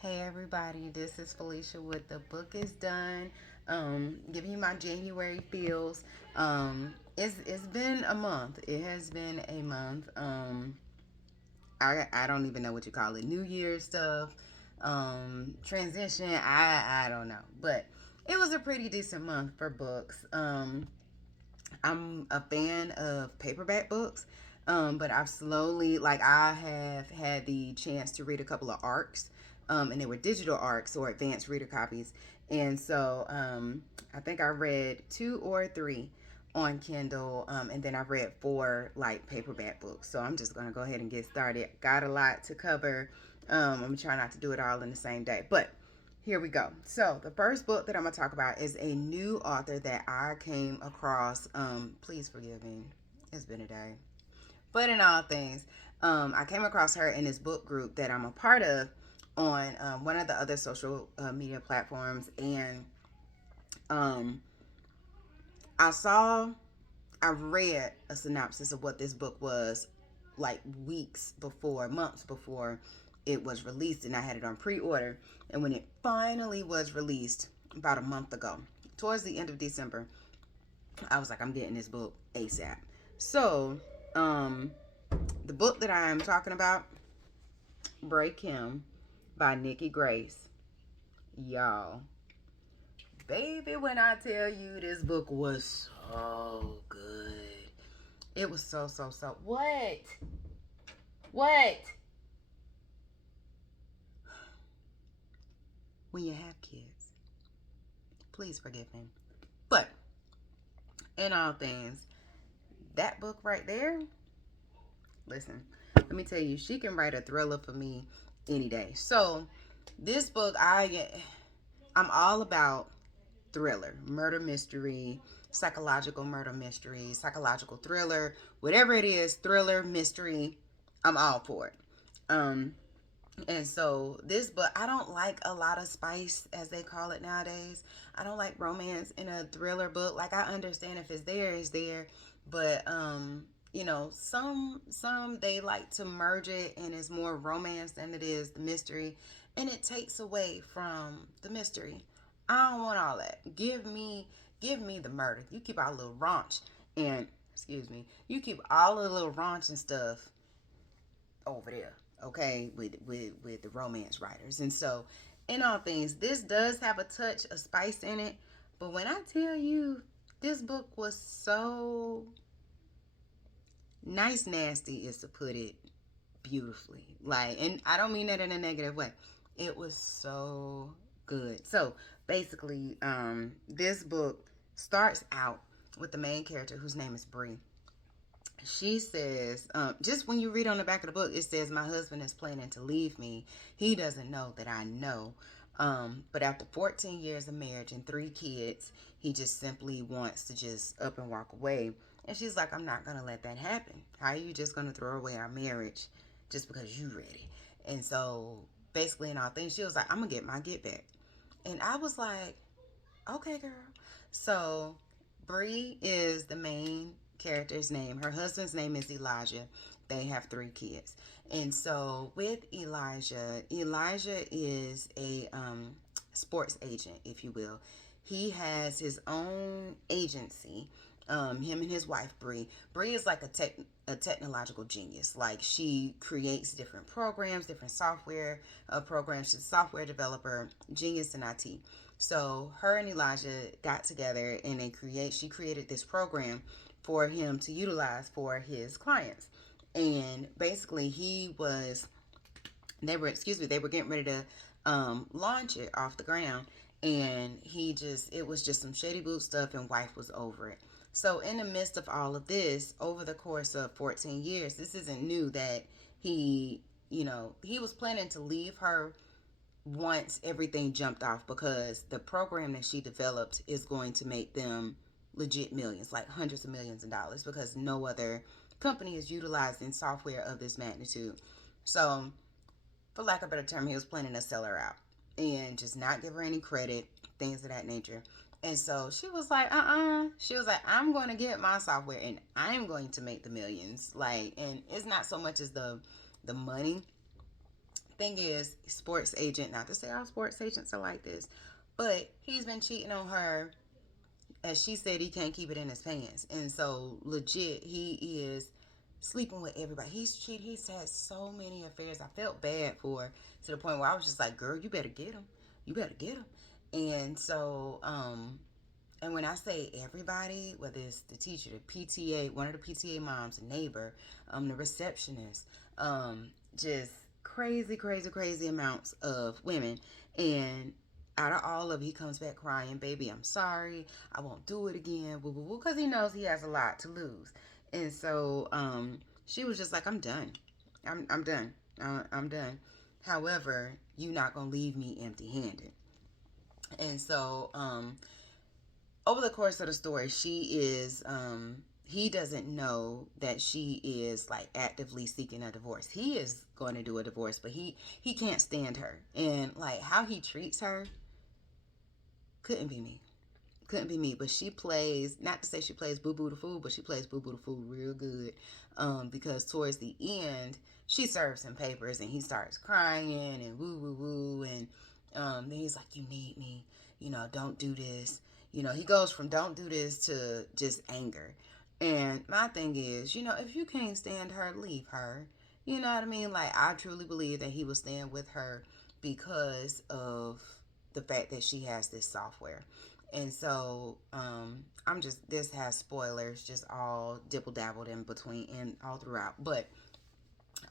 Hey everybody, this is Felicia with The Book is Done. Giving you my January feels. It's been a month. It has been a month. I don't even know what you call it. New Year stuff. Transition. I don't know. But it was a pretty decent month for books. I'm a fan of paperback books. But I've slowly, like, I have had the chance to read a couple of arcs, and they were digital arcs or advanced reader copies. And so I think I read two or three on Kindle, and then I read four, like, paperback books. So I'm just going to go ahead and get started. Got a lot to cover. I'm trying not to do it all in the same day. But here we go. So the first book that I'm gonna talk about is a new author that I came across. Please forgive me. It's been a day. But in all things, I came across her in this book group that I'm a part of on one of the other social media platforms, and um, I saw, I read a synopsis of what this book was like weeks before, months before it was released, and I had it on pre-order. And when it finally was released about a month ago, towards the end of December, I was like, I'm getting this book ASAP. So, um, the book that I am talking about, Break Him by Nicki Grace. Y'all, baby, when I tell you this book was so good. It was so. What? What? When you have kids, please forgive me. But in all things, that book right there, listen, let me tell you, she can write a thriller for me any day. So this book, I'm all about thriller, murder mystery, psychological murder mystery, psychological thriller, whatever it is, thriller, mystery, I'm all for it. Um, And so this book, I don't like a lot of spice, as they call it nowadays. I don't like romance in a thriller book. Like, I understand if it's there, it's there, but some they like to merge it, and it's more romance than it is the mystery, and it takes away from the mystery. I don't want all that. Give me the murder. You keep all the little raunch and excuse me. You keep all the little raunch and stuff over there, okay, with the romance writers. And so in all things, this does have a touch of spice in it, but when I tell you, this book was so nice, nasty is to put it beautifully, like, and I don't mean that in a negative way. It was so good. So basically, this book starts out with the main character, whose name is Bree. She says, just when you read on the back of the book, it says, my husband is planning to leave me. He doesn't know that I know. But after 14 years of marriage and three kids, he just simply wants to just up and walk away. And she's like, I'm not going to let that happen. How are you just going to throw away our marriage just because you ready? And so basically, in all things, she was like, I'm going to get my get back. And I was like, okay, girl. So Bree is the main character's name. Her husband's name is Elijah. They have three kids. And so with Elijah is a sports agent, if you will. He has his own agency. Him and his wife Bree. Bree is like a technological genius. Like, she creates different programs, different software programs. She's a software developer, genius in IT. So her and Elijah got together, and she created this program for him to utilize for his clients. And basically, they were getting ready to launch it off the ground, and it was just some shady boot stuff, and wife was over it. So in the midst of all of this, over the course of 14 years, this isn't new that he was planning to leave her once everything jumped off, because the program that she developed is going to make them legit millions, like hundreds of millions of dollars, because no other company is utilizing software of this magnitude. So, for lack of a better term, he was planning to sell her out and just not give her any credit, things of that nature. And so she was like, She was like, I'm going to get my software and I'm going to make the millions. Like, and it's not so much as the money Thing is, sports agent, not to say all sports agents are like this, but he's been cheating on her. As she said, he can't keep it in his pants. And so, legit, he is sleeping with everybody. He's cheated. He's had so many affairs. I felt bad for her, to the point where I was just like, girl, you better get him. You better get him. And so, and when I say everybody, whether it's the teacher, the PTA, one of the PTA moms, a neighbor, the receptionist, just crazy, crazy, crazy amounts of women. And out of all of it, he comes back crying, baby, I'm sorry. I won't do it again. Because he knows he has a lot to lose. And so she was just like, I'm done. I'm done. I'm done. However, you're not going to leave me empty handed. And so over the course of the story, she is he doesn't know that she is like actively seeking a divorce. He is going to do a divorce, but he can't stand her. And like how he treats her couldn't be me. Couldn't be me. But she plays, not to say she plays Boo Boo the Fool, but she plays Boo Boo the Fool real good. Because towards the end, she serves him papers and he starts crying and woo woo woo. And then he's like, you need me. Don't do this. He goes from don't do this to just anger. And my thing is, if you can't stand her, leave her. You know what I mean? Like, I truly believe that he will stand with her because of the fact that she has this software. And so I'm just, this has spoilers just all dibble dabbled in between and all throughout. But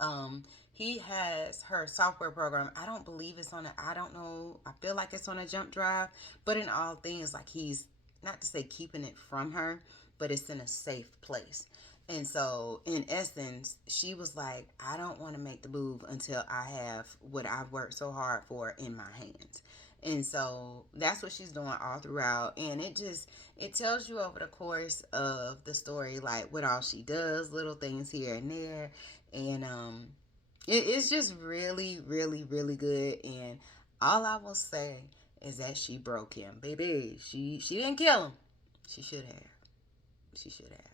um, he has her software program. I don't believe it's on a, I don't know, I feel like it's on a jump drive. But in all things, like he's, not to say keeping it from her, but it's in a safe place. And so, in essence, she was like, I don't want to make the move until I have what I've worked so hard for in my hands. And so that's what she's doing all throughout. And it tells you over the course of the story, like what all she does, little things here and there. And it's just really, really, really good. And all I will say is that she broke him. Baby, she didn't kill him. She should have. She should have.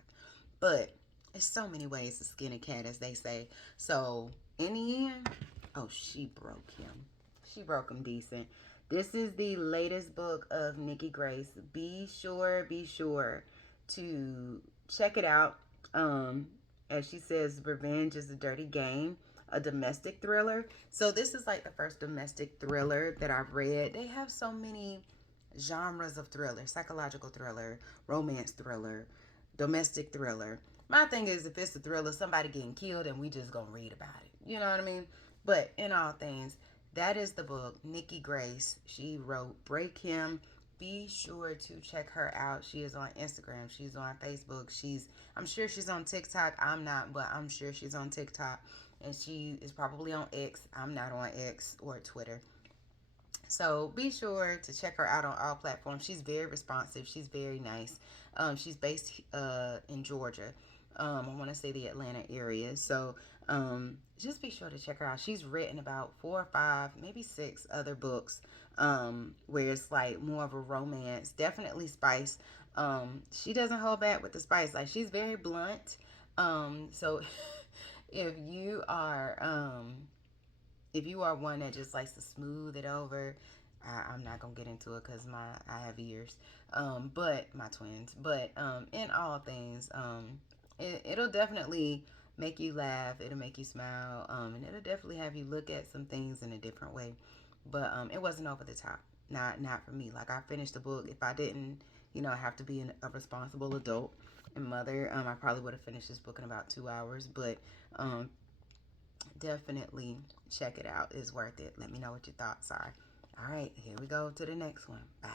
But there's so many ways to skin a cat, as they say. So in the end, oh, she broke him. She broke him decent. This is the latest book of Nicki Grace. Be sure to check it out. As she says, revenge is a dirty game, a domestic thriller. So this is like the first domestic thriller that I've read. They have so many genres of thriller: psychological thriller, romance thriller, domestic thriller. My thing is, if it's a thriller, somebody getting killed, and we just gonna read about it. You know what I mean? But in all things, that is the book. Nicki Grace. She wrote Break Him. Be sure to check her out. She is on Instagram. She's on Facebook. I'm sure she's on TikTok. I'm not, but I'm sure she's on TikTok. And she is probably on X. I'm not on X or Twitter. So be sure to check her out on all platforms. She's very responsive. She's very nice. She's based in Georgia. I want to say the Atlanta area. So just be sure to check her out. She's written about 4 or 5, maybe 6 other books where it's like more of a romance. Definitely spice. She doesn't hold back with the spice. Like, she's very blunt. So if you are one that just likes to smooth it over, I'm not gonna get into it because I have ears, but my twins. But in all things, it'll definitely make you laugh. It'll make you smile, and it'll definitely have you look at some things in a different way. But it wasn't over the top. Not for me. Like, I finished the book. If I didn't, have to be a responsible adult and mother, I probably would have finished this book in about 2 hours. But definitely check it out. It's worth it. Let me know what your thoughts are. All right, here we go to the next one. Bye.